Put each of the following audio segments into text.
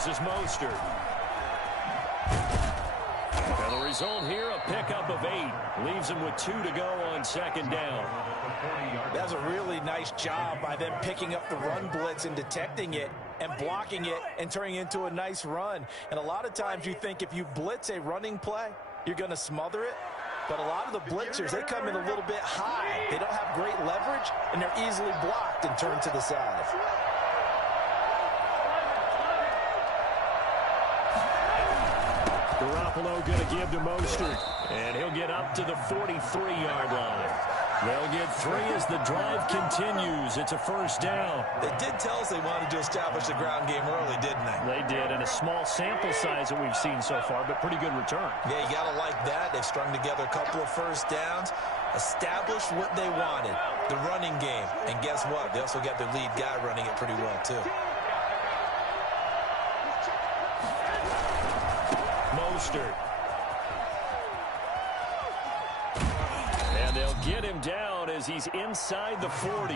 This is Mostert. And the result here, a pickup of 8. Leaves him with 2 to go on second down. That's a really nice job by them picking up the run blitz and detecting it and blocking it and turning it into a nice run. And a lot of times you think if you blitz a running play, you're going to smother it. But a lot of the blitzers, they come in a little bit high. They don't have great leverage, and they're easily blocked and turned to the side. Garoppolo going to give to Mostert, and he'll get up to the 43-yard line. They'll get 3 as the drive continues. It's a first down. They did tell us they wanted to establish the ground game early, didn't they? They did, and a small sample size that we've seen so far, but pretty good return. Yeah, you got to like that. They've strung together a couple of first downs, established what they wanted, the running game. And guess what? They also got their lead guy running it pretty well, too. Mostert. And they'll get him down as he's inside the 40.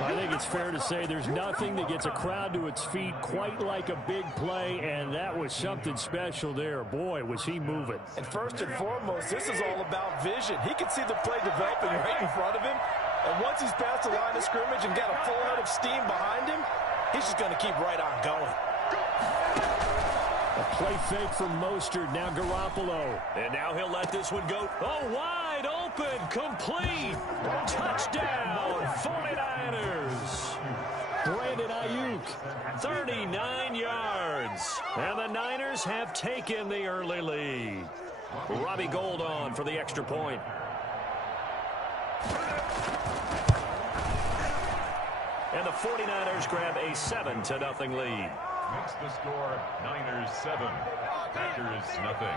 I think it's fair to say there's nothing that gets a crowd to its feet quite like a big play, and that was something special there. Boy, was he moving. And first and foremost, this is all about vision. He can see the play developing right in front of him, and once he's past the line of scrimmage and got a full head of steam behind him, he's just going to keep right on going. A play fake from Mostert, now Garoppolo. And now he'll let this one go. Oh, wide open, complete. Touchdown, 49ers. Brandon Ayuk, 39 yards. And the Niners have taken the early lead. Robbie Gould on for the extra point. And the 49ers grab a 7-0 lead. Makes the score Niners 7, Packers nothing.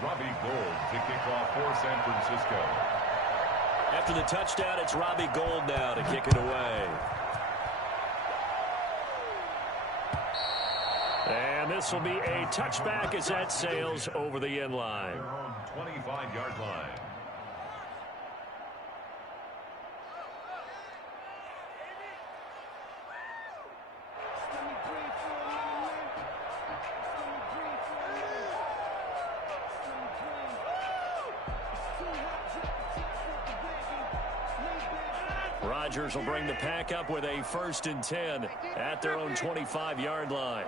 Robbie Gould to kick off for San Francisco. After the touchdown, it's Robbie Gould now to kick it away. And this will be a touchback as that sails over the end line. 25-yard line. Rodgers will bring the pack up with a 1st and 10 at their own 25-yard line.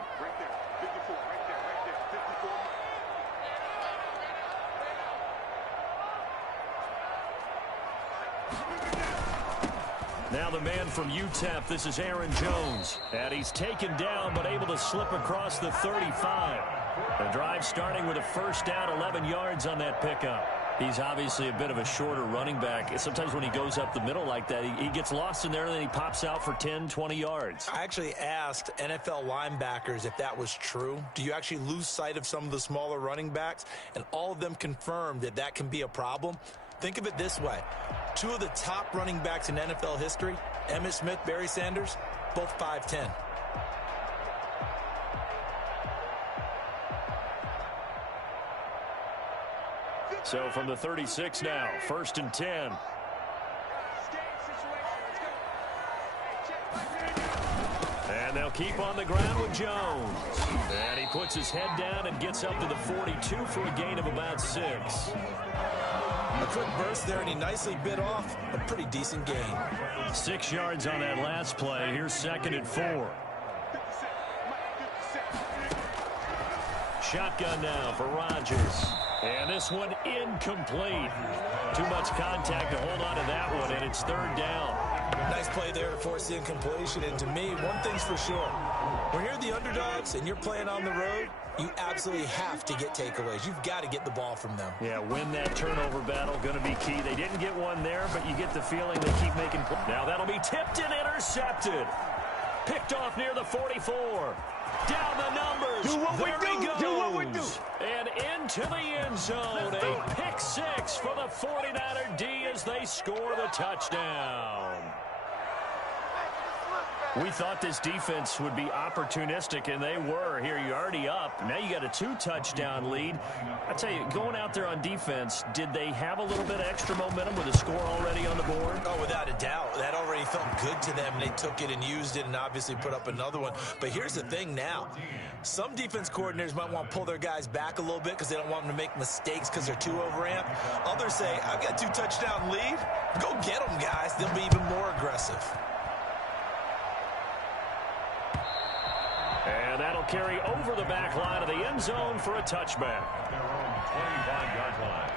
Now the man from UTEP, this is Aaron Jones. And he's taken down but able to slip across the 35. The drive starting with a first down, 11 yards on that pickup. He's obviously a bit of a shorter running back. Sometimes when he goes up the middle like that, he gets lost in there and then he pops out for 10, 20 yards. I actually asked NFL linebackers if that was true. Do you actually lose sight of some of the smaller running backs? And all of them confirmed that that can be a problem. Think of it this way. 2 of the top running backs in NFL history, Emmitt Smith, Barry Sanders, both 5'10". So from the 36 now, 1st and 10. And they'll keep on the ground with Jones. And he puts his head down and gets up to the 42 for a gain of about 6. A quick burst there, and he nicely bit off a pretty decent gain. 6 yards on that last play. Here's 2nd and 4. Shotgun now for Rodgers. And this one incomplete. Too much contact to hold on to that one, and it's 3rd down. Nice play there to force the incompletion. And to me, one thing's for sure. When you're the underdogs and you're playing on the road, you absolutely have to get takeaways. You've got to get the ball from them. Yeah, win that turnover battle, going to be key. They didn't get one there, but you get the feeling they keep making plays. Now that'll be tipped and intercepted. Picked off near the 44. Down the numbers. Do what we do. Do what we do. And into the end zone. A pick 6 for the 49er D as they score the touchdown. We thought this defense would be opportunistic, and they were. Here, you're already up. Now you got a 2-touchdown lead. I tell you, going out there on defense, did they have a little bit of extra momentum with a score already on the board? Oh, without a doubt. That already felt good to them. They took it and used it and obviously put up another one. But here's the thing now. Some defense coordinators might want to pull their guys back a little bit because they don't want them to make mistakes because they're too overamped. Others say, I've got a 2-touchdown lead. Go get them, guys. They'll be even more aggressive. And that'll carry over the back line of the end zone for a touchback. Their own 25-yard line.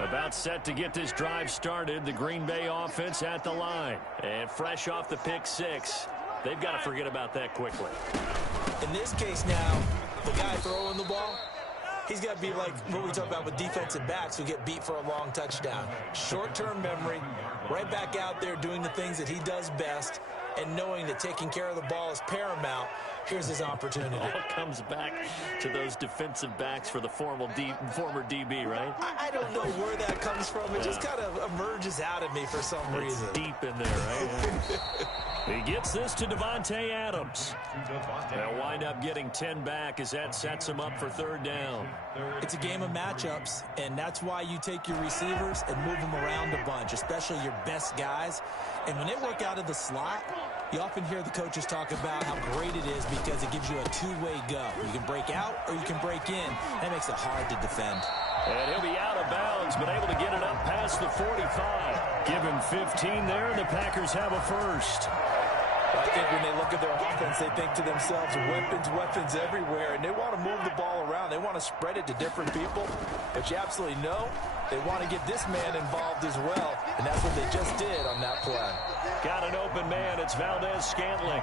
About set to get this drive started. The Green Bay offense at the line. And fresh off the pick six, they've got to forget about that quickly. In this case now, the guy throwing the ball, he's got to be like what we talk about with defensive backs who get beat for a long touchdown. Short-term memory, right back out there doing the things that he does best, and knowing that taking care of the ball is paramount. Here's his opportunity. All comes back to those defensive backs for the former DB, right? I don't know where that comes from. It just kind of emerges out of me for some reason. It's deep in there, right? He gets this to Devontae Adams. They'll wind up getting 10 back as that sets him up for third down. It's a game of matchups, and that's why you take your receivers and move them around a bunch, especially your best guys. And when they work out of the slot, you often hear the coaches talk about how great it is because it gives you a two-way go. You can break out or you can break in. That makes it hard to defend. And he'll be out of bounds, but able to get it up past the 45. Give him 15 there, and the Packers have a first. I think when they look at their offense, they think to themselves, weapons, weapons everywhere, and they want to move the ball around. They want to spread it to different people, but you absolutely know they want to get this man involved as well, and that's what they just did on that play. Got an open man. It's Valdez-Scantling.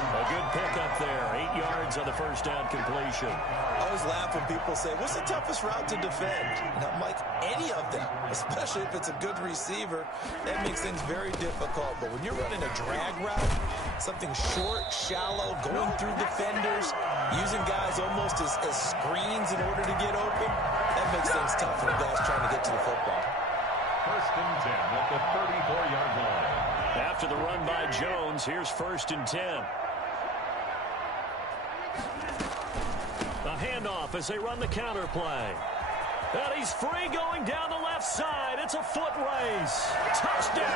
A good pickup there. 8 yards on the first down completion. I always laugh when people say, what's the toughest route to defend? And I'm like, any of them, especially if it's a good receiver. That makes things very difficult. But when you're running a drag route, something short, shallow, going through defenders, using guys almost as screens in order to get open, that makes things tough for guys trying to get to the football. First and 10 at the 34-yard line. After the run by Jones, here's first and 10. A handoff as they run the counter play. And he's free going down the left side. It's a foot race. Touchdown,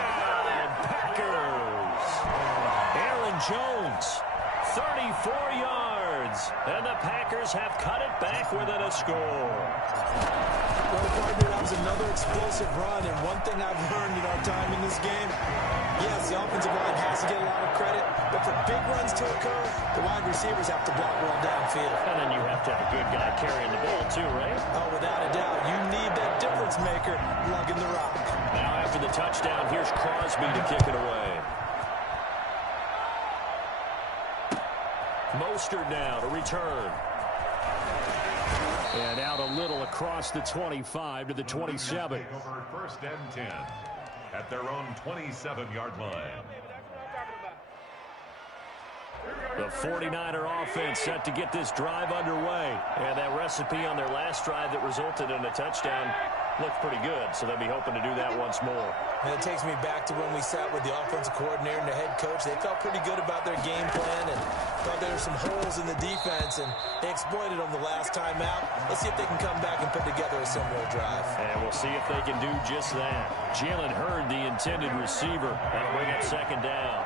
Packers. Aaron Jones, 34 yards. And the Packers have cut it back within a score. Well, partner, that was another explosive run, and one thing I've learned in our time in this game, yes, the offensive line has to get a lot of credit, but for big runs to occur, the wide receivers have to block well downfield. And then you have to have a good guy carrying the ball too, right? Oh, without a doubt. You need that difference maker lugging the rock. Now after the touchdown, here's Crosby to kick it away. Mostert now to return. And out a little across the 25 to the 27. Over first and 10 at their own 27-yard line. The 49er offense set to get this drive underway. And that recipe on their last drive that resulted in a touchdown looked pretty good, so they'll be hoping to do that once more. And it takes me back to when we sat with the offensive coordinator and the head coach. They felt pretty good about their game plan and thought there were some holes in the defense, and they exploited them the last time out. Let's see if they can come back and put together a similar drive. And we'll see if they can do just that. Jalen Hurd, the intended receiver. That'll bring up second down.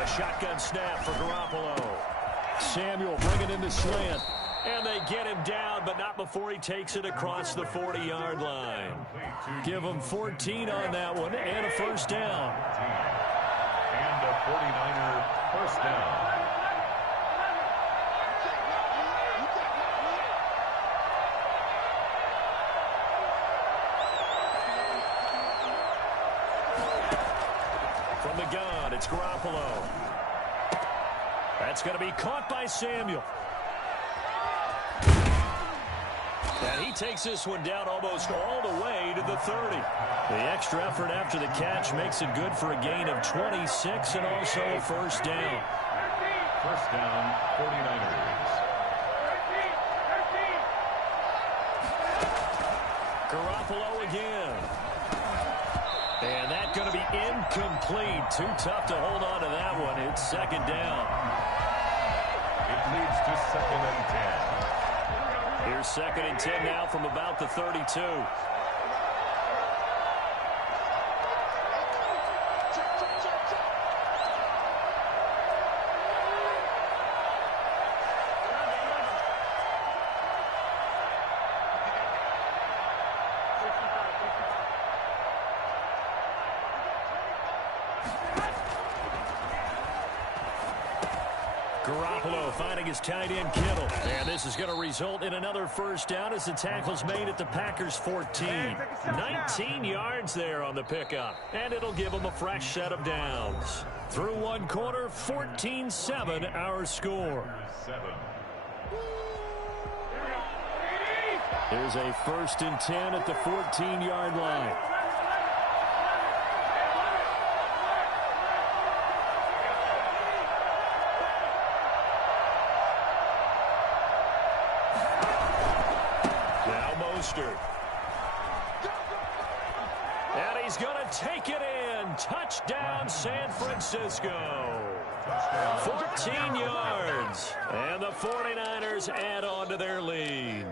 A shotgun snap for Garoppolo. Samuel bringing in the slant. And they get him down, but not before he takes it across the 40-yard line. Give him 14 on that one and a first down. And a 49er first down. From the gun, it's Garoppolo. That's going to be caught by Samuel. And he takes this one down almost all the way to the 30. The extra effort after the catch makes it good for a gain of 26 and also a first down. First down, 49ers. Garoppolo again. And that's going to be incomplete. Too tough to hold on to that one. It's second down. It leads to second and 10. Here's second and 10 now from about the 32. Garoppolo finding his tight end Kittle. And this is going to result in another first down as the tackle's made at the Packers 14. 19 yards there on the pickup. And it'll give them a fresh set of downs. Through one quarter, 14-7 our score. Here's a first and 10 at the 14-yard line. And he's going to take it in. Touchdown, San Francisco. 14 yards. And the 49ers add on to their lead.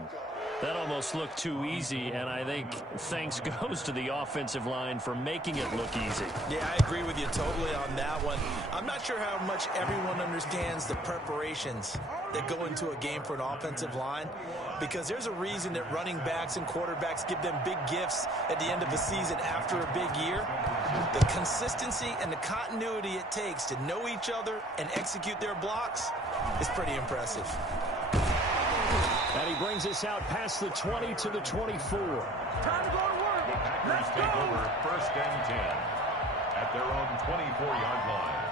That almost looked too easy, and I think thanks goes to the offensive line for making it look easy. Yeah, I agree with you totally on that one. I'm not sure how much everyone understands the preparations that go into a game for an offensive line, because there's a reason that running backs and quarterbacks give them big gifts at the end of the season after a big year. The consistency and the continuity it takes to know each other and execute their blocks is pretty impressive. And he brings us out past the 20 to the 24. Time to go to work. The Packers take over 1st and 10 at their own 24-yard line.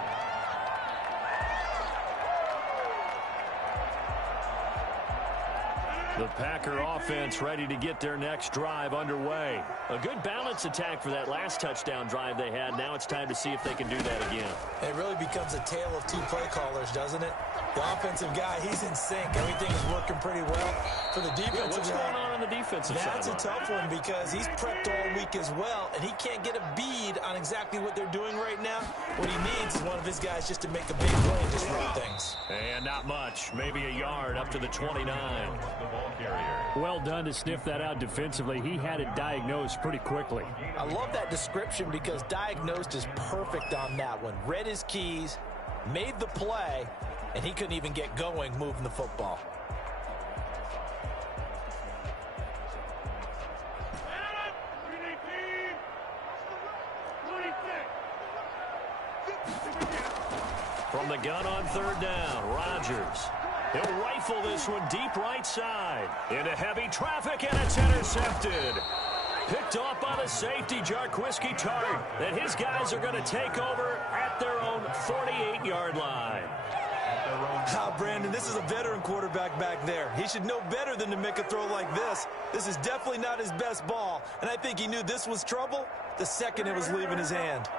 The Packer offense ready to get their next drive underway. A good balance attack for that last touchdown drive they had. Now it's time to see if they can do that again. It really becomes a tale of two play callers, doesn't it? The offensive guy, he's in sync. Everything is working pretty well. For the defensive what's going on the defensive side? That's a tough one because he's prepped all week as well, and he can't get a bead on exactly what they're doing right now. What he needs is one of his guys just to make a big play and disrupt things. And not much. Maybe a yard up to the 29. Well done to sniff that out defensively. He had it diagnosed pretty quickly. I love that description because diagnosed is perfect on that one. Read his keys, made the play, and he couldn't even get going moving the football. From the gun on 3rd down, Rodgers. He'll rifle this one deep right side. Into heavy traffic, and it's intercepted. Picked off by the safety, Jarquiski Tart. And his guys are going to take over at their own 48-yard line. Brandon, this is a veteran quarterback back there. He should know better than to make a throw like this. This is definitely not his best ball, and I think he knew this was trouble the second it was leaving his hand.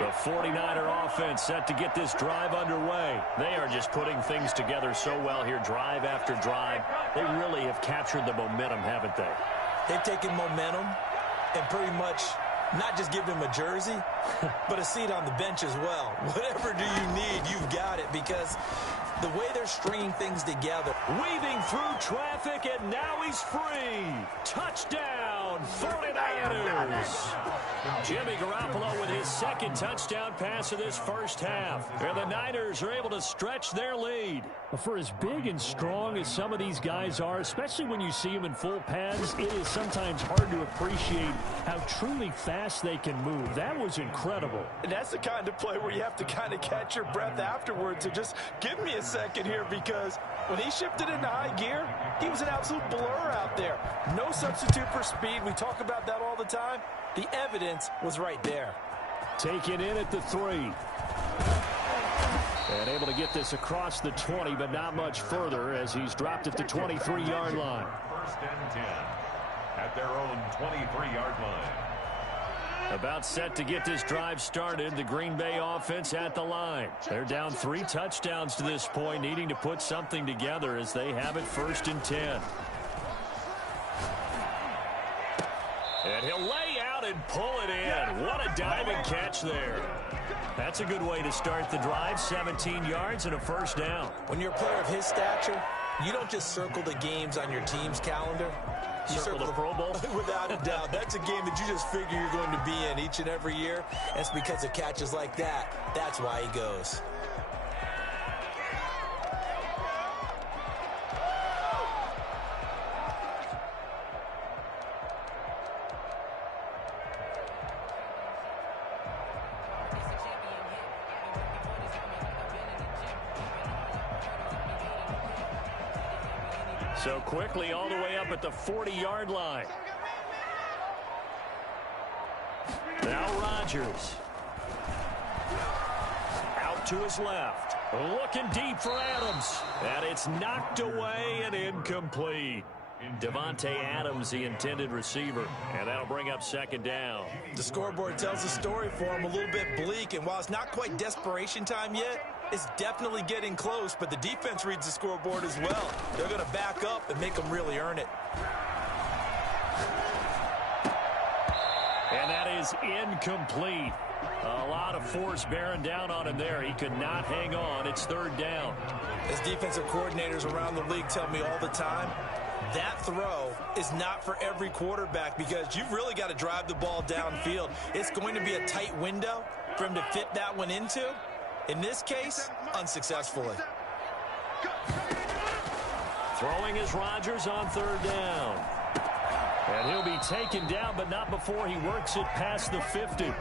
The 49er offense set to get this drive underway. They are just putting things together so well here, drive after drive. They really have captured the momentum, haven't they? They've taken momentum and pretty much not just give him a jersey, but a seat on the bench as well. Whatever do you need, you've got it, because the way they're stringing things together. Weaving through traffic, and now he's free. Touchdown, 49ers. Jimmy Garoppolo with his second touchdown pass of this first half. And the Niners are able to stretch their lead. For as big and strong as some of these guys are, especially when you see them in full pads, it is sometimes hard to appreciate how truly fast they can move. That was incredible. And that's the kind of play where you have to kind of catch your breath afterwards. So just give me a second here, because when he shifted into high gear, he was an absolute blur out there. No substitute for speed. We talk about that all the time. The evidence was right there. Taken in at the 3. And able to get this across the 20, but not much further as he's dropped at the 23-yard line. 1st and 10 at their own 23-yard line. About set to get this drive started, the Green Bay offense at the line. They're down 3 touchdowns to this point, needing to put something together as they have it 1st and 10. And he'll lay out and pull it in. What a diving catch there. That's a good way to start the drive. 17 yards and a first down. When you're a player of his stature, you don't just circle the games on your team's calendar. You circle the Pro Bowl? Without a doubt. That's a game that you just figure you're going to be in each and every year. And it's because of catches like that. That's why he goes. So quickly all the way up at the 40-yard line. Now Rodgers. Out to his left. Looking deep for Adams. And it's knocked away and incomplete. Devontae Adams, the intended receiver. And that'll bring up 2nd down. The scoreboard tells the story for him, a little bit bleak. And while it's not quite desperation time yet, it's definitely getting close. But the defense reads the scoreboard as well. They're going to back up and make them really earn it. And that is incomplete. A lot of force bearing down on him there. He could not hang on. It's 3rd down. As defensive coordinators around the league tell me all the time, That throw is not for every quarterback because you've really got to drive the ball downfield. It's going to be a tight window for him to fit that one into. In this case, unsuccessfully. Throwing is Rodgers on third down. And he'll be taken down, but not before he works it past the 50.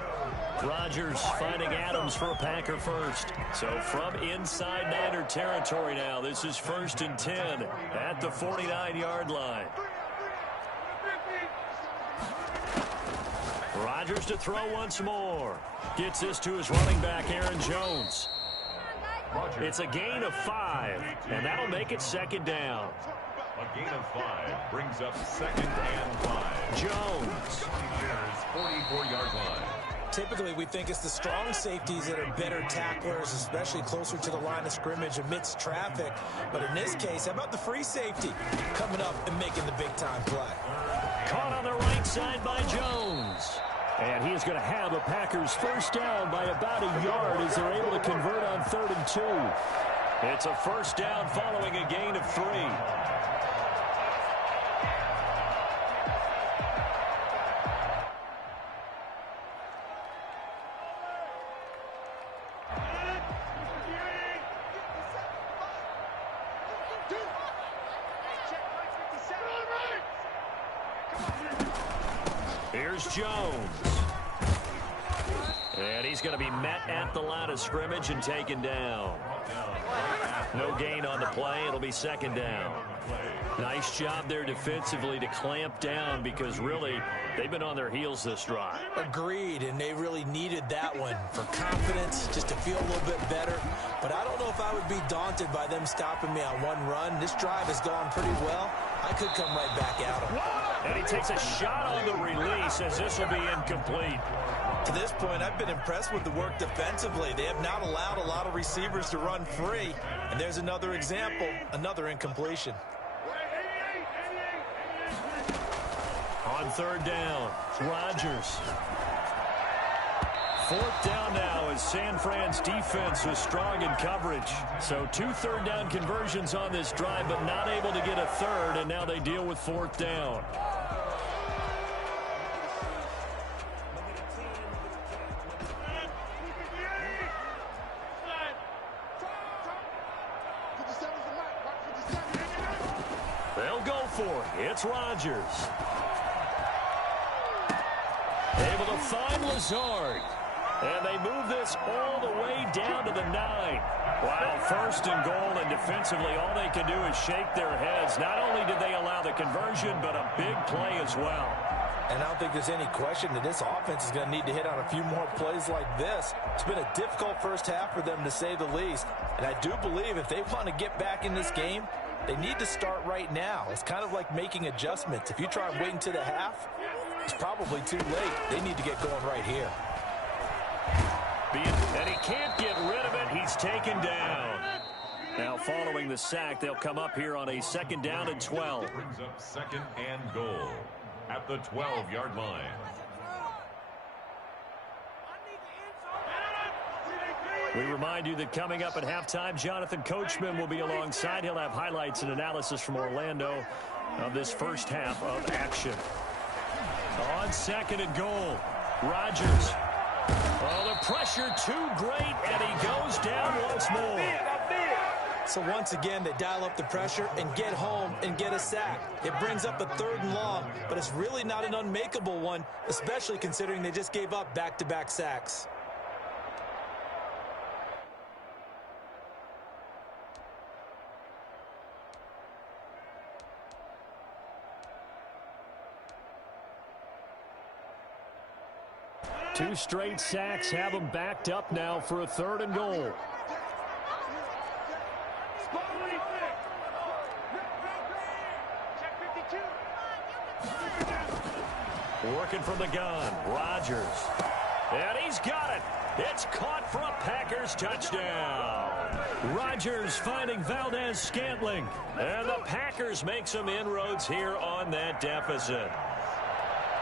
Rodgers finding Adams for a Packer first. So from inside Niner territory now, this is 1st and 10 at the 49-yard line. Rodgers to throw once more. Gets this to his running back, Aaron Jones. It's a gain of 5, and that'll make it 2nd down. A gain of 5 brings up 2nd and 5. Jones. 44-yard line. Typically, we think it's the strong safeties that are better tacklers, especially closer to the line of scrimmage amidst traffic. But in this case, how about the free safety coming up and making the big-time play? Caught on the right side by Jones. And he is going to have a Packers first down by about a yard as they're able to convert on 3rd and 2. It's a first down following a gain of 3. Here's Jones. And he's going to be met at the line of scrimmage and taken down. No gain on the play. It'll be 2nd down. Nice job there defensively to clamp down because really they've been on their heels this drive. Agreed, and they really needed that one for confidence, just to feel a little bit better. But I don't know if I would be daunted by them stopping me on one run. This drive has gone pretty well. I could come right back at him. And he takes a shot on the release as this will be incomplete. To this point, I've been impressed with the work defensively. They have not allowed a lot of receivers to run free. And there's another example, another incompletion. On 3rd down, Rodgers. 4th down now as San Fran's defense was strong in coverage. So 2 3rd down conversions on this drive, but not able to get a 3rd, and now they deal with 4th down. They'll go for it. It's Rodgers. Able to find Lazard. And they move this all the way down to the 9. Wow, 1st and goal, and defensively all they can do is shake their heads. Not only did they allow the conversion, but a big play as well. And I don't think there's any question that this offense is going to need to hit on a few more plays like this. It's been a difficult first half for them, to say the least. And I do believe if they want to get back in this game, they need to start right now. It's kind of like making adjustments. If you try and wait until the half, it's probably too late. They need to get going right here. And he can't get rid of it. He's taken down. Now following the sack, they'll come up here on a 2nd down and 12. Brings up 2nd and goal at the 12-yard line. We remind you that coming up at halftime, Jonathan Coachman will be alongside. He'll have highlights and analysis from Orlando of this first half of action. On 2nd and goal, Rodgers. Oh, the pressure too great, and he goes down once more. So once again, they dial up the pressure and get home and get a sack. It brings up a 3rd and long, but it's really not an unmakeable one, especially considering they just gave up back-to-back sacks. Two straight sacks have them backed up now for a 3rd and goal. Working from the gun, Rodgers. And he's got it. It's caught for a Packers touchdown. Rodgers finding Valdez-Scantling. And the Packers make some inroads here on that deficit.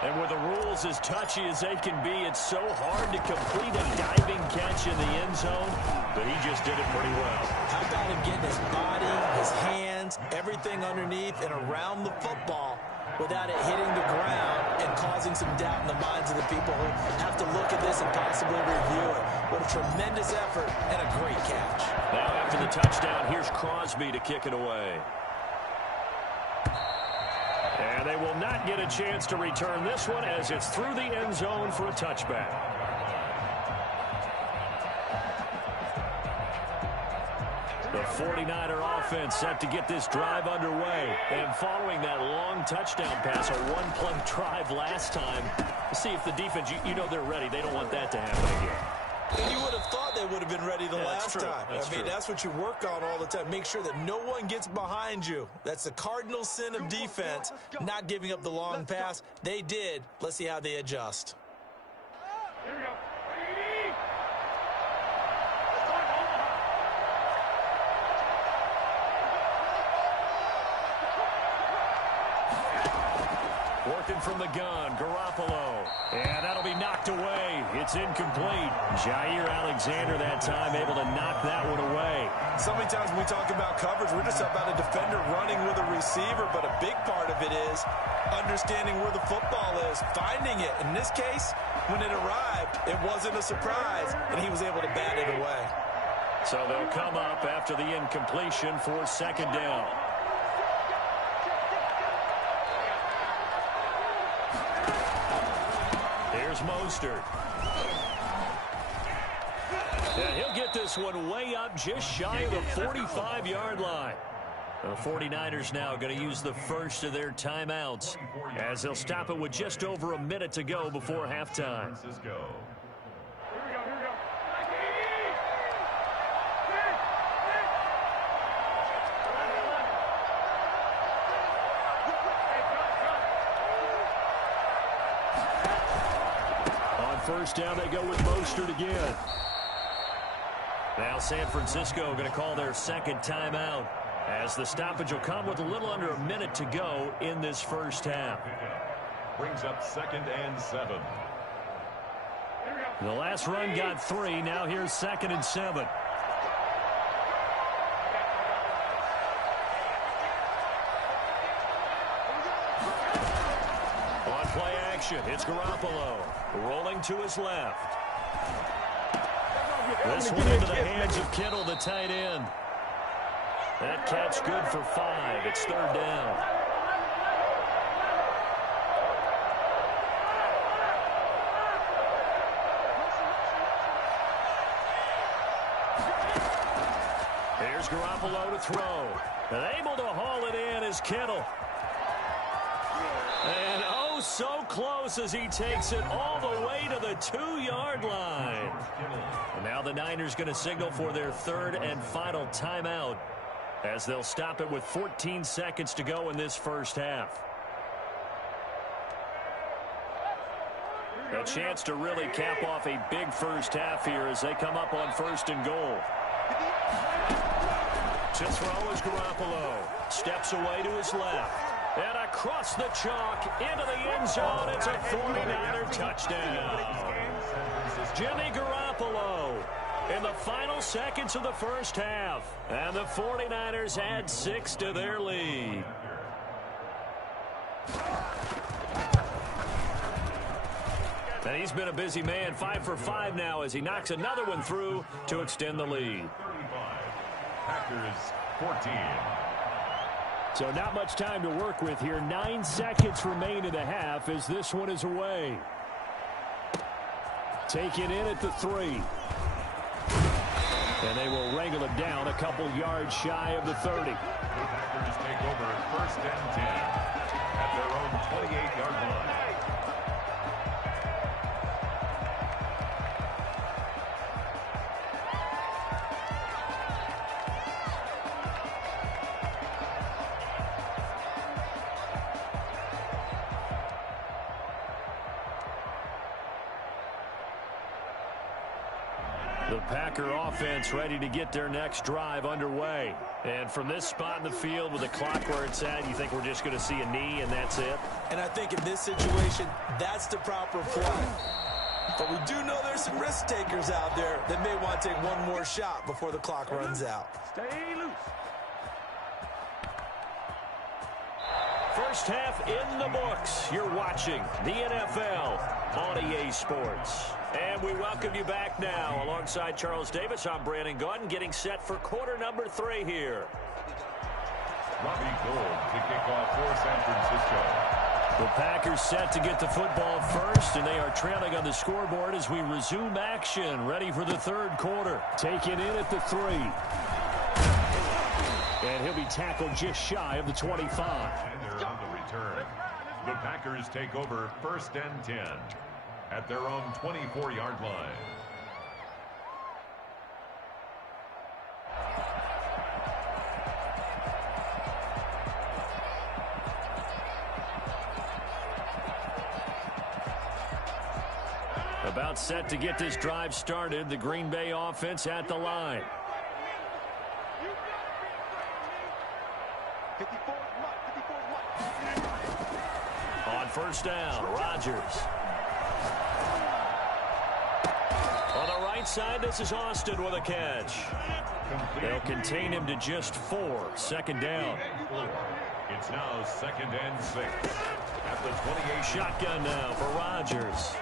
And with the rules as touchy as they can be, it's so hard to complete a diving catch in the end zone, but he just did it pretty well. How about him getting his body, his hands, everything underneath and around the football without it hitting the ground and causing some doubt in the minds of the people who have to look at this and possibly review it. What a tremendous effort and a great catch. Now after the touchdown, here's Crosby to kick it away. And they will not get a chance to return this one as it's through the end zone for a touchback. The 49er offense set to get this drive underway. And following that long touchdown pass, a one-play drive last time, see if the defense, you know they're ready. They don't want that to happen again. And you would have thought they would have been ready the last time. That's what you work on all the time. Make sure that no one gets behind you. That's the cardinal sin of defense, not giving up the long pass. They did. Let's see how they adjust. Here we go. Working from the gun, Garoppolo. And that'll be knocked away. It's incomplete. Jair Alexander that time able to knock that one away. So many times when we talk about coverage, we're just about a defender running with a receiver, but a big part of it is understanding where the football is, finding it. In this case, when it arrived, it wasn't a surprise, and he was able to bat it away. So they'll come up after the incompletion for second down. Here's Mostert. And he'll get this one way up just shy of the 45-yard line. The 49ers now going to use the first of their timeouts as they'll stop it with just over a minute to go before halftime. First down, they go with Mostert again. Now San Francisco going to call their second timeout as the stoppage will come with a little under a minute to go in this first half. Brings up 2nd and 7. The last run got 3. Now here's 2nd and 7. On play action, it's Garoppolo. Rolling to his left. This one into the hands of Kittle, the tight end. That catch good for 5. It's 3rd down. Here's Garoppolo to throw. And able to haul it in is Kittle. And oh, so close as he takes it all the way to the 2-yard line. And now the Niners going to signal for their 3rd and final timeout as they'll stop it with 14 seconds to go in this first half. A chance to really cap off a big first half here as they come up on 1st and goal. To throw is Garoppolo. Steps away to his left. And across the chalk into the end zone. It's a 49er touchdown. Jimmy Garoppolo in the final seconds of the first half. And the 49ers add 6 to their lead. And he's been a busy man, 5 for 5 now as he knocks another one through to extend the lead. 35. Packers 14. So not much time to work with here. 9 seconds remain in the half as this one is away. Taken in at the 3. And they will wrangle it down a couple yards shy of the 30. The Packers take over at 1st and 10 at their own 28-yard line. The Packer offense ready to get their next drive underway. And from this spot in the field with the clock where it's at, you think we're just going to see a knee and that's it? And I think in this situation, that's the proper play. But we do know there's some risk takers out there that may want to take one more shot before the clock runs out. Stay loose. First half in the books. You're watching the NFL on EA Sports. And we welcome you back now. Alongside Charles Davis, I'm Brandon Gaudin, getting set for quarter number 3 here. Robbie Gould to kick off for San Francisco. The Packers set to get the football first, and they are trailing on the scoreboard as we resume action, ready for the third quarter. Taken in at the 3. And he'll be tackled just shy of the 25. And they're on the return. The Packers take over 1st and 10 at their own 24-yard line. About set to get this drive started, the Green Bay offense at the line. 54 On first down, Rodgers. On the right side, this is Austin with a catch. They'll contain him to just 4. Second down. It's now 2nd and 6 at the 28. Shotgun now for Rodgers.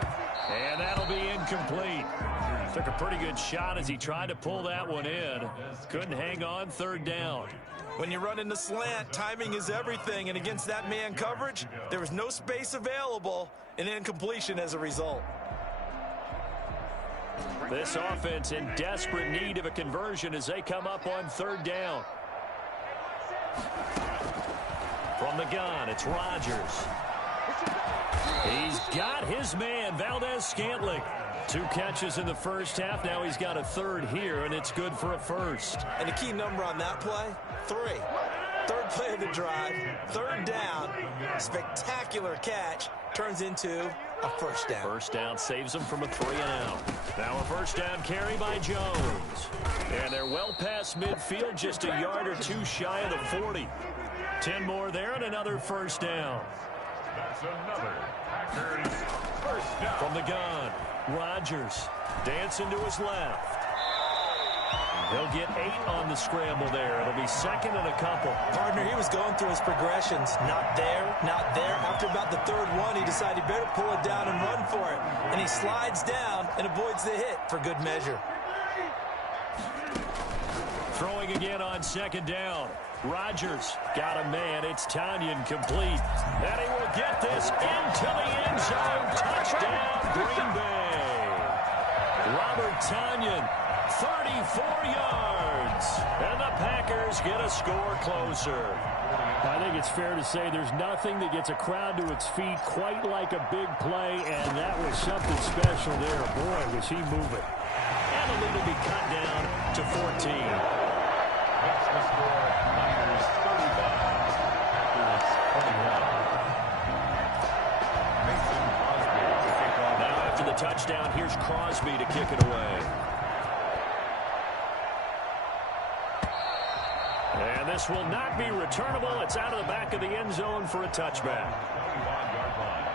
And that'll be incomplete. Took a pretty good shot as he tried to pull that one in. Couldn't hang on. Third down. When you run in the slant, timing is everything, and against that man coverage, there was no space available, and incompletion as a result. This offense in desperate need of a conversion as they come up on third down. From the gun, it's Rodgers. He's got his man, Valdez-Scantling. 2 catches in the first half. Now he's got a third here, and it's good for a first. And the key number on that play, 3. Third play of the drive, third down, spectacular catch, turns into a first down. First down saves them from a 3-and-out. Now a first down carry by Jones. And they're well past midfield, just a yard or 2 shy of the 40. 10 more there and another first down. That's another Packers first down. From the gun, Rodgers dancing to his left. He'll get 8 on the scramble there. It'll be 2nd and a couple. Partner, he was going through his progressions. Not there, not there. After about the third one, he decided he better pull it down and run for it. And he slides down and avoids the hit for good measure. Throwing again on 2nd down. Rodgers got a man. It's Tanyan complete. And he will get this into the end zone. Touchdown, Green Bay. Robert Tanyan, 34 yards. And the Packers get a score closer. I think it's fair to say there's nothing that gets a crowd to its feet quite like a big play, and that was something special there. Boy, was he moving. And the lead will be cut down to 14. That's the score. Niners 35. Packers 21. Mason Crosby to kick off. Now after the touchdown, here's Crosby to kick it away. And this will not be returnable. It's out of the back of the end zone for a touchback. 21-yard line.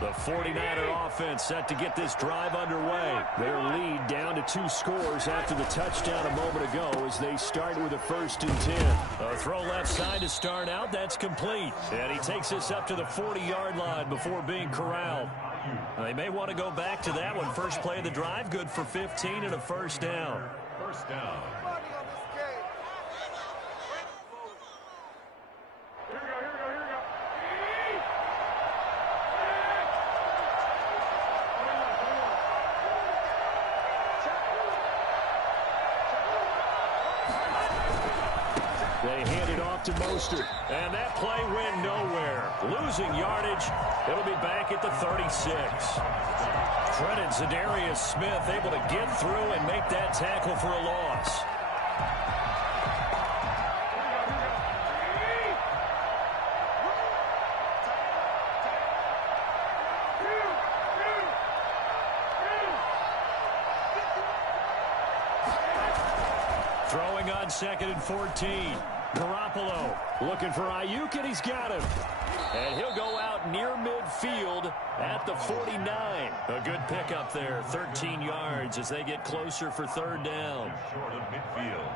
The 49er offense set to get this drive underway. Their lead down to 2 scores after the touchdown a moment ago as they start with a 1st and 10. A throw left side to start out. That's complete. And he takes this up to the 40-yard line before being corralled. They may want to go back to that one. First play of the drive, good for 15 and a first down. First down. They hand it off to Mostert. And that play went nowhere. Losing yardage. It'll be back at the 36. Credit Zadarius Smith able to get through and make that tackle for a loss. Throwing on 2nd and 14. Garoppolo looking for Ayuk, and he's got him. And he'll go out near midfield at the 49. A good pickup there, 13 yards as they get closer for 3rd down. Short of midfield.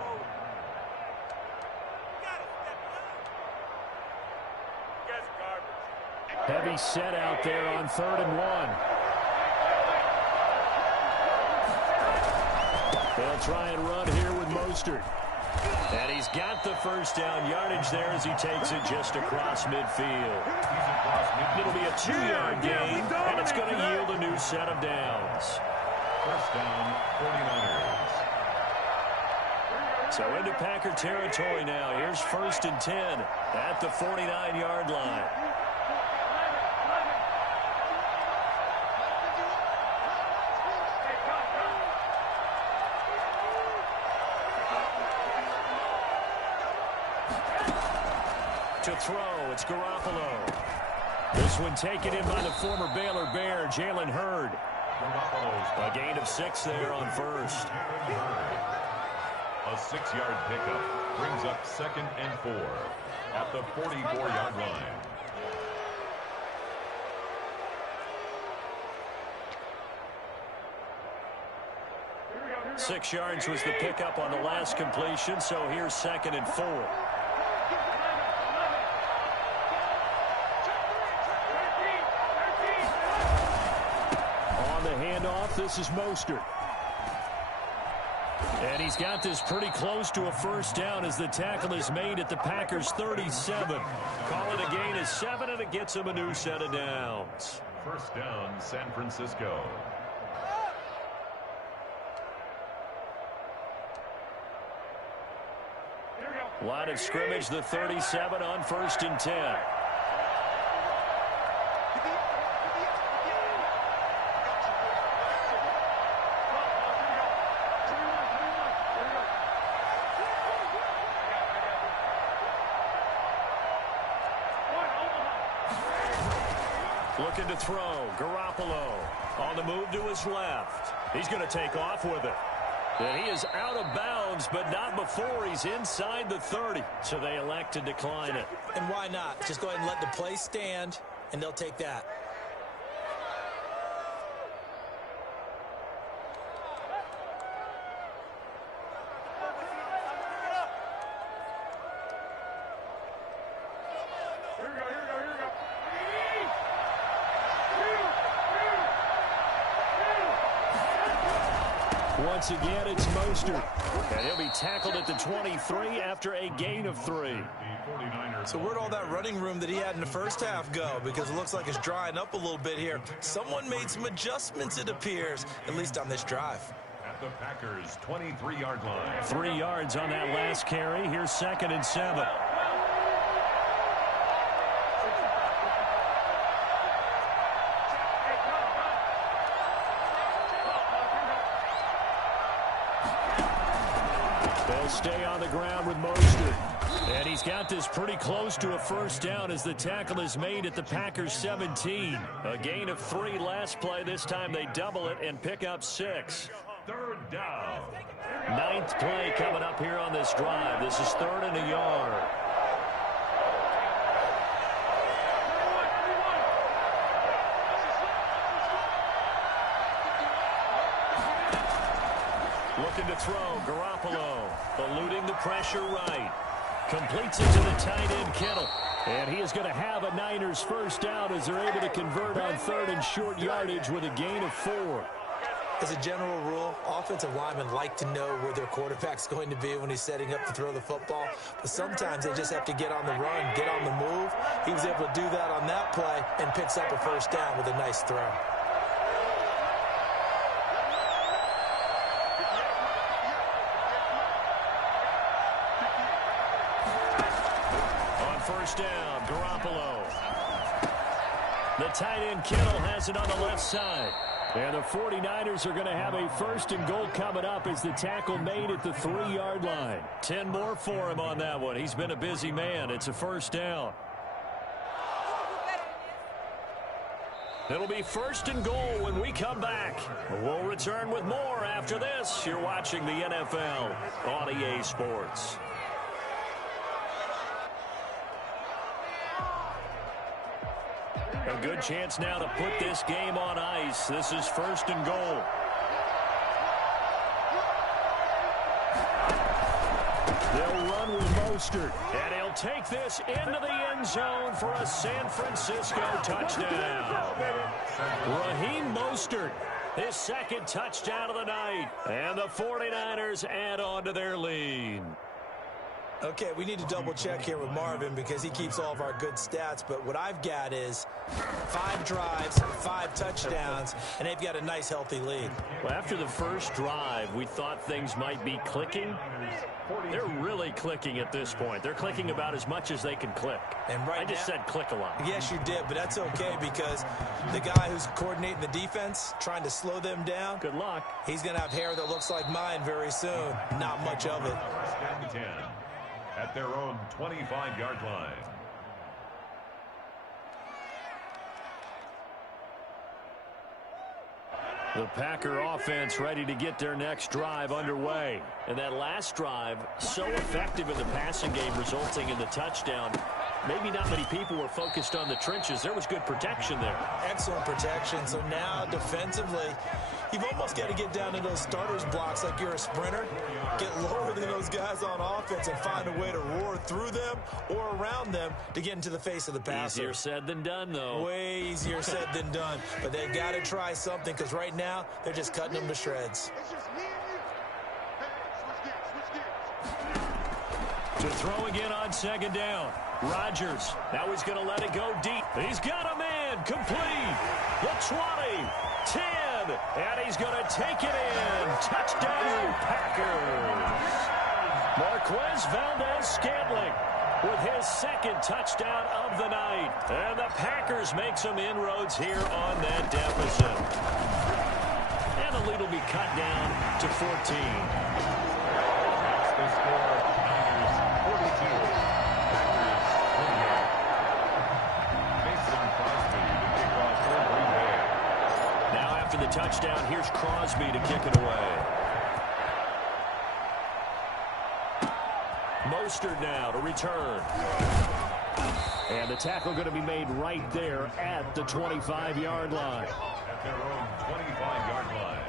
Heavy set out there on 3rd and 1. They'll try and run here with Mostert. And he's got the first down yardage there as he takes it just across midfield. It'll be a 2-yard gain, and it's going to yield a new set of downs. First down, 49ers. So into Packer territory now. Here's 1st and 10 at the 49-yard line. To throw, it's Garoppolo. This one taken in by the former Baylor Bear, Jalen Hurd. A gain of 6 there on 1st. A 6-yard pickup brings up 2nd and 4 at the 44-yard line. Six yards was the pickup on the last completion, so here's 2nd and 4. On the handoff, this is Mostert. And he's got this pretty close to a first down as the tackle is made at the Packers' 37. Call it a gain of 7, and it gets him a new set of downs. First down, San Francisco. Line of scrimmage, the 37 on 1st and 10. Looking to throw. Garoppolo on the move to his left. He's going to take off with it. And he is out of bounds, but not before he's inside the 30. So they elect to decline it. And why not? Just go ahead and let the play stand, and they'll take that. Once again, it's Mostert. And he'll be tackled at the 23 after a gain of 3. So where'd all that running room that he had in the first half go? Because it looks like it's drying up a little bit here. Someone made some adjustments, it appears, at least on this drive. At the Packers' 23-yard line. 3 yards on that last carry. Here's 2nd and 7. They'll stay on the ground with Mostert. And he's got this pretty close to a first down as the tackle is made at the Packers' 17. A gain of 3 last play. This time they double it and pick up 6. 3rd down. 9th play coming up here on this drive. This is 3rd and a yard. Looking to throw. Garoppolo eluding the pressure right. Completes it to the tight end, Kittle. And he is going to have a Niners first down as they're able to convert on 3rd and short yardage with a gain of 4. As a general rule, offensive linemen like to know where their quarterback's going to be when he's setting up to throw the football. But sometimes they just have to get on the run, get on the move. He was able to do that on that play and picks up a first down with a nice throw. first down. Garoppolo. The tight end Kittle has it on the left side. And the 49ers are going to have a first and goal coming up as the tackle made at the 3-yard line. 10 more for him on that one. He's been a busy man. It's a first down. It'll be first and goal when we come back. We'll return with more after this. You're watching the NFL on EA Sports. A good chance now to put this game on ice. This is first and goal. They'll run with Mostert, and he'll take this into the end zone for a San Francisco touchdown. Raheem Mostert, his second touchdown of the night, and the 49ers add on to their lead. Okay, we need to double check here with Marvin because he keeps all of our good stats, but what I've got is 5 drives, 5 touchdowns, and they've got a nice healthy lead. Well, after the first drive, we thought things might be clicking. They're really clicking at this point. They're clicking about as much as they can click. And right I just said click a lot. Yes, you did, but that's okay because the guy who's coordinating the defense, trying to slow them down, good luck. He's going to have hair that looks like mine very soon. Not much of it. 10 at their own 25-yard line. The Packer offense ready to get their next drive underway. And that last drive, so effective in the passing game, resulting in the touchdown. Maybe not many people were focused on the trenches. There was good protection there. Excellent protection. So now defensively, you've almost got to get down to those starters blocks like you're a sprinter. Get lower than those guys on offense and find a way to roar through them or around them to get into the face of the passer. Easier said than done, though. Way easier said than done. But they've got to try something because right now they're just cutting them to shreds. To throw again on second down. Rodgers. Now he's going to let it go deep. He's got a man. Complete. The 20. 10. And he's going to take it in. Touchdown, Packers. Marquez Valdez-Scantling with his second touchdown of the night. And the Packers make some inroads here on that deficit. And the lead will be cut down to 14. The score, Niners 42, Packers 28. Mason Crosby to kick off for Green Bay. Now after the touchdown, here's Crosby to kick it away. Mostert now to return. And the tackle going to be made right there at the 25-yard line. At their own 25-yard line.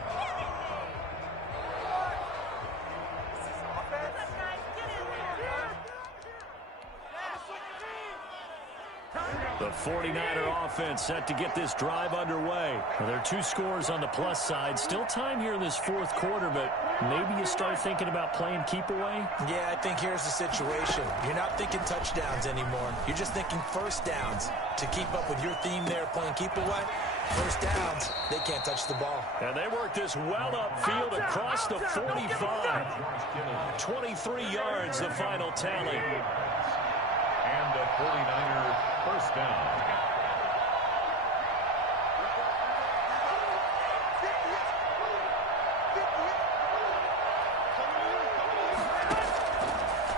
The 49er offense set to get this drive underway. Well, there are 2 scores on the plus side. Still time here in this fourth quarter, but maybe you start thinking about playing keep away? Yeah, I think here's the situation. You're not thinking touchdowns anymore. You're just thinking first downs. To keep up with your theme there, playing keep away, first downs, they can't touch the ball. And they work this well upfield across the 45. 23 yards, the final tally. And the 49er first down.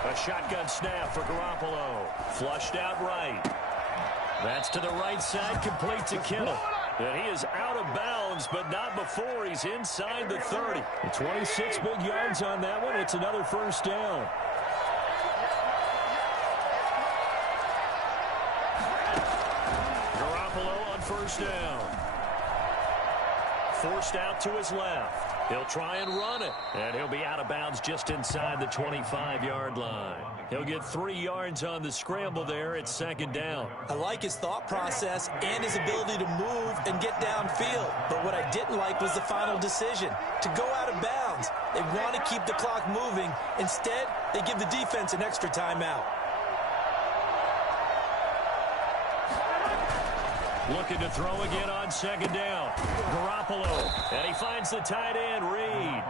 A shotgun snap for Garoppolo. Flushed out right. That's to the right side, complete to Kittle. And he is out of bounds, but not before he's inside the 30. 26 big yards on that one. It's another first down. First down. Forced out to his left. He'll try and run it. And he'll be out of bounds just inside the 25-yard line. He'll get 3 yards on the scramble there. It's second down. I like his thought process and his ability to move and get downfield. But what I didn't like was the final decision, to go out of bounds. They want to keep the clock moving. Instead, they give the defense an extra timeout. Looking to throw again on second down. Garoppolo. And he finds the tight end, Reed.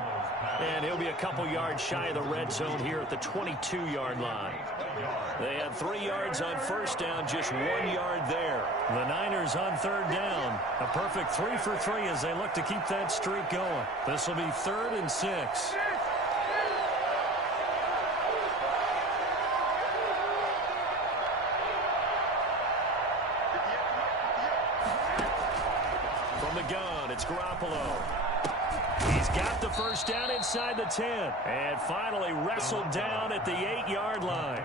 And he'll be a couple yards shy of the red zone here at the 22-yard line. They had 3 yards on first down, just 1 yard there. The Niners on third down. A perfect 3 for 3 as they look to keep that streak going. This will be 3rd and 6. From the gun, it's Garoppolo. He's got the first down inside the 10. And finally wrestled down at the 8-yard line.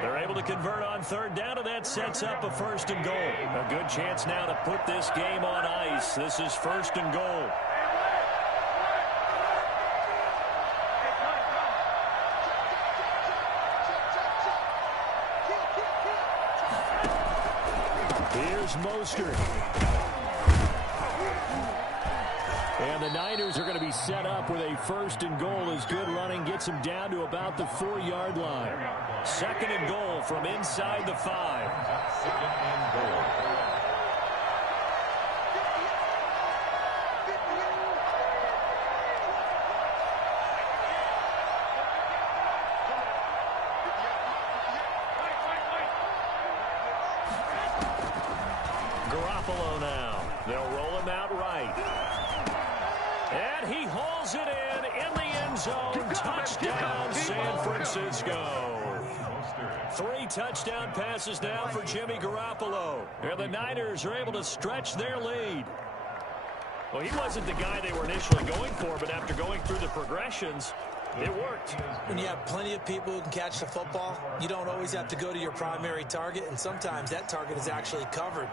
They're able to convert on third down, and that sets up a 1st and goal. A good chance now to put this game on ice. This is 1st and goal. Here's Mostert. And the Niners are going to be set up with a 1st and goal as good running gets them down to about the 4-yard line. 2nd and goal from inside the 5. 2nd and goal. Garoppolo now. They'll roll him out right. And he hauls it in the end zone. Touchdown, San Francisco. 3 touchdown passes now for Jimmy Garoppolo. And the Niners are able to stretch their lead. Well, he wasn't the guy they were initially going for, but after going through the progressions, it worked. When you have plenty of people who can catch the football, you don't always have to go to your primary target, and sometimes that target is actually covered.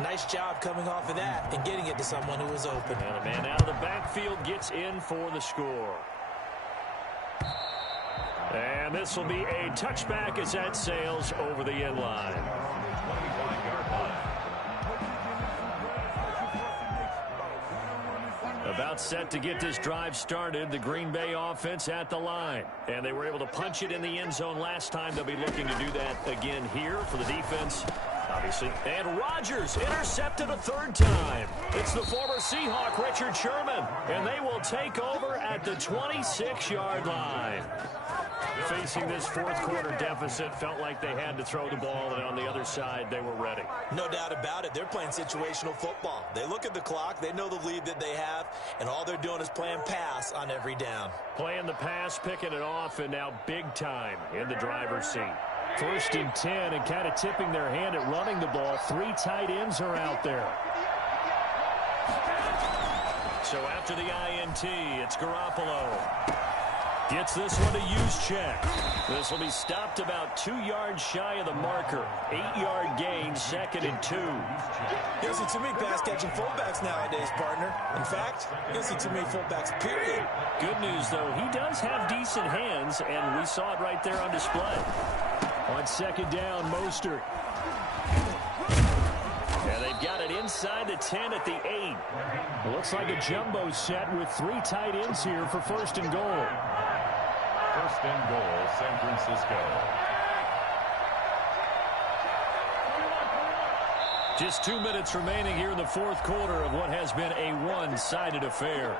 Nice job coming off of that and getting it to someone who was open. And a man out of the backfield gets in for the score. And this will be a touchback as that sails over the end line. About set to get this drive started. The Green Bay offense at the line. And they were able to punch it in the end zone last time. They'll be looking to do that again here for the defense, obviously. And Rodgers intercepted a 3rd time. It's the former Seahawk, Richard Sherman. And they will take over at the 26-yard line. Facing this 4th quarter deficit, felt like they had to throw the ball, and on the other side, they were ready. No doubt about it. They're playing situational football. They look at the clock, they know the lead that they have, and all they're doing is playing pass on every down. Playing the pass, picking it off, and now big time in the driver's seat. 1st and 10, and kind of tipping their hand at running the ball. 3 tight ends are out there. So after the INT, it's Garoppolo. Gets this one to use check. This will be stopped about 2 yards shy of the marker. 8-yard gain, 2nd and 2. You don't see too many pass-catching fullbacks nowadays, partner. In fact, you don't see too many fullbacks, period. Good news, though, he does have decent hands, and we saw it right there on display. On 2nd down, Mostert. And they've got it inside the 10 at the 8. It looks like a jumbo set with 3 tight ends here for 1st and goal. 1st and goal, San Francisco. Just 2 minutes remaining here in the 4th quarter of what has been a one-sided affair.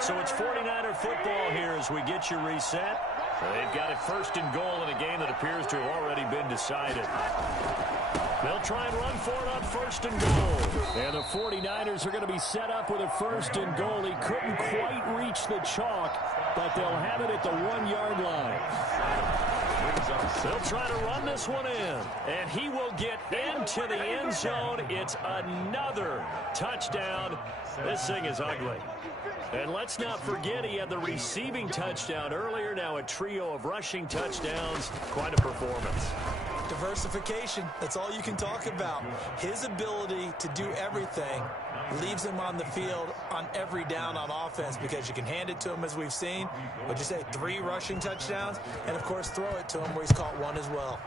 So it's 49er football here as we get you reset. They've got it 1st and goal in a game that appears to have already been decided. They'll try and run for it on 1st and goal. And the 49ers are going to be set up with a 1st and goal. He couldn't quite reach the chalk, but they'll have it at the 1-yard line. They'll try to run this one in, and he will get into the end zone. It's another touchdown. This thing is ugly. And let's not forget he had the receiving touchdown earlier. Now a trio of rushing touchdowns. Quite a performance. Diversification, that's all you can talk about. His ability to do everything leaves him on the field on every down on offense because you can hand it to him as we've seen. What'd you say, 3 rushing touchdowns? And, of course, throw it to him where he's caught 1 as well.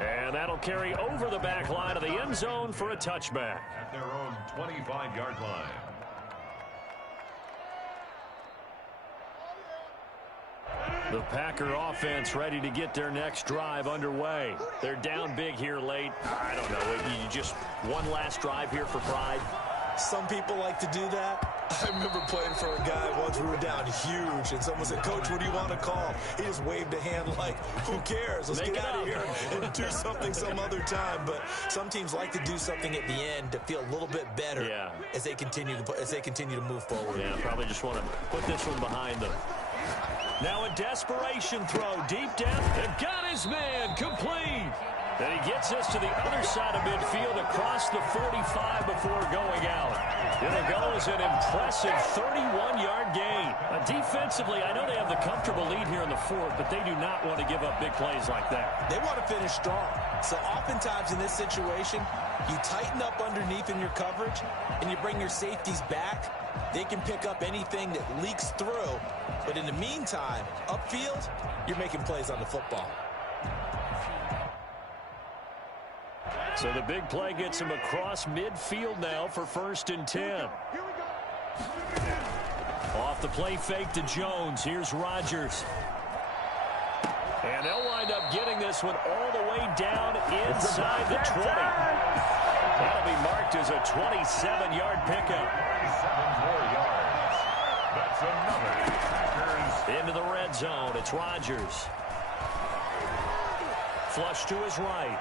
And that'll carry over the back line of the end zone for a touchback. At their own 25-yard line. The Packer offense ready to get their next drive underway. They're down big here late. I don't know. You just one last drive here for pride. some people like to do that? I remember playing for a guy once. We were down huge, and someone said, "Coach, what do you want to call?" He just waved a hand like, "Who cares? Let's get out of here and do something some other time." But some teams like to do something at the end to feel a little bit better as they continue to move forward. Yeah, probably just want to put this one behind them. Now a desperation throw deep down. And got his man complete. Then he gets this to the other side of midfield across the 45 before going out. It'll go as an impressive 31-yard gain. Defensively, I know they have the comfortable lead here in the fourth, but they do not want to give up big plays like that. They want to finish strong. So oftentimes in this situation, you tighten up underneath in your coverage, and you bring your safeties back. They can pick up anything that leaks through. But in the meantime, upfield, you're making plays on the football. So the big play gets him across midfield now for 1st and 10. Off the play fake to Jones. Here's Rodgers. And they'll wind up getting this one all the way down inside the 20. That'll be marked as a 27-yard pickup. 7 more yards. That's another Packers. Into the red zone. It's Rodgers. Flush to his right.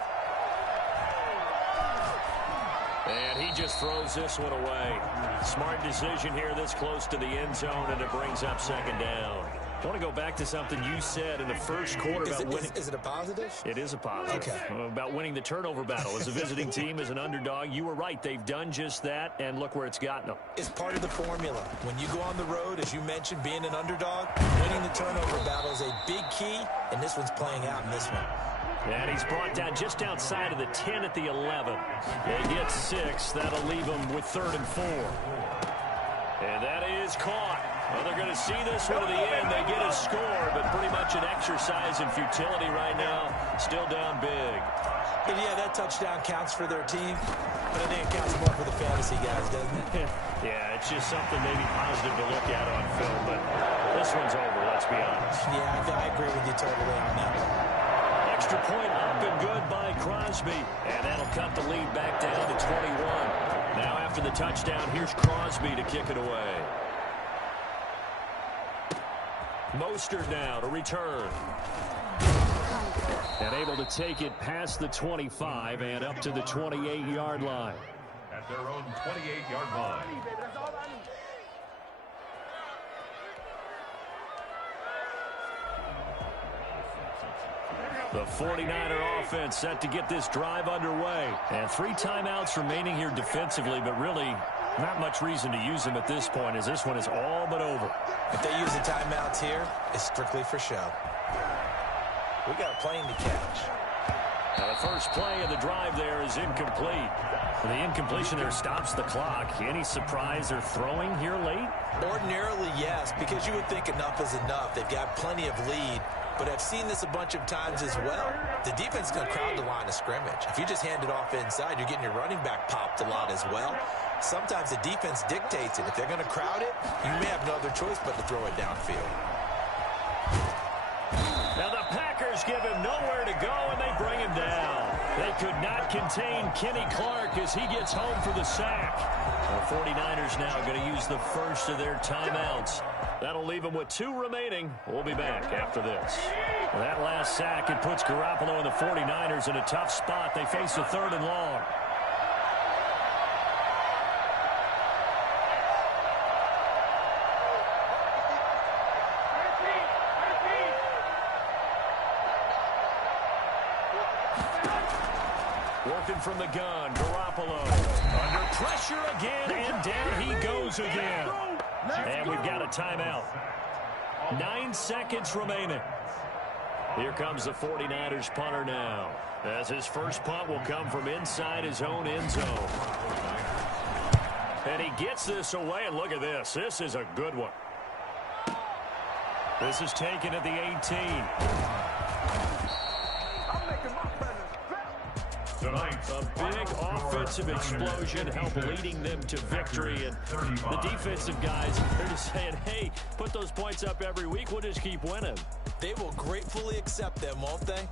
And he just throws this one away. Smart decision here this close to the end zone, and it brings up 2nd down. I want to go back to something you said in the first quarter about winning. Is it a positive? It is a positive. Okay. About winning the turnover battle. As a visiting team, as an underdog, you were right. They've done just that, and look where it's gotten them. It's part of the formula. When you go on the road, as you mentioned, being an underdog, winning the turnover battle is a big key, and this one's playing out in this one. And he's brought down just outside of the 10 at the 11. They get 6. That'll leave him with 3rd and 4. And that is caught. Well, they're going to see this one to the end. They get a score, but pretty much an exercise in futility right now. Still down big. But yeah, that touchdown counts for their team, but I think it counts more for the fantasy guys, doesn't it? Yeah, it's just something maybe positive to look at on film, but this one's over, let's be honest. Yeah, I agree with you totally on that one. Extra point up and good by Crosby, and that'll cut the lead back down to 21. Now after the touchdown, here's Crosby to kick it away. Mostert now to return. And able to take it past the 25 and up to the 28-yard line. At their own 28-yard line. The 49er offense set to get this drive underway. And 3 timeouts remaining here defensively, but really not much reason to use them at this point, as this one is all but over. If they use the timeouts here, it's strictly for show. We got a plane to catch. Now the first play of the drive there is incomplete. The incompletion there stops the clock. Any surprise they're throwing here late? Ordinarily, yes, because you would think enough is enough. They've got plenty of lead. But I've seen this a bunch of times as well. The defense is going to crowd the line of scrimmage. If you just hand it off inside, you're getting your running back popped a lot as well. Sometimes the defense dictates it. If they're going to crowd it, you may have no other choice but to throw it downfield. Now the Packers give him nowhere to go, and they bring him down. They could not contain Kenny Clark as he gets home for the sack. The 49ers now going to use the first of their timeouts. That'll leave them with 2 remaining. We'll be back after this. Well, that last sack, it puts Garoppolo and the 49ers in a tough spot. They face a 3rd and long. Working from the gun, Garoppolo under pressure again, and down he goes again. And we've got a timeout. 9 seconds remaining. Here comes the 49ers punter now, as his first punt will come from inside his own end zone. And he gets this away, and look at this. This is a good one. This is taken at the 18. A big offensive explosion helped leading them to victory. And the defensive guys, they're just saying, hey, put those points up every week. We'll just keep winning. They will gratefully accept them, won't they?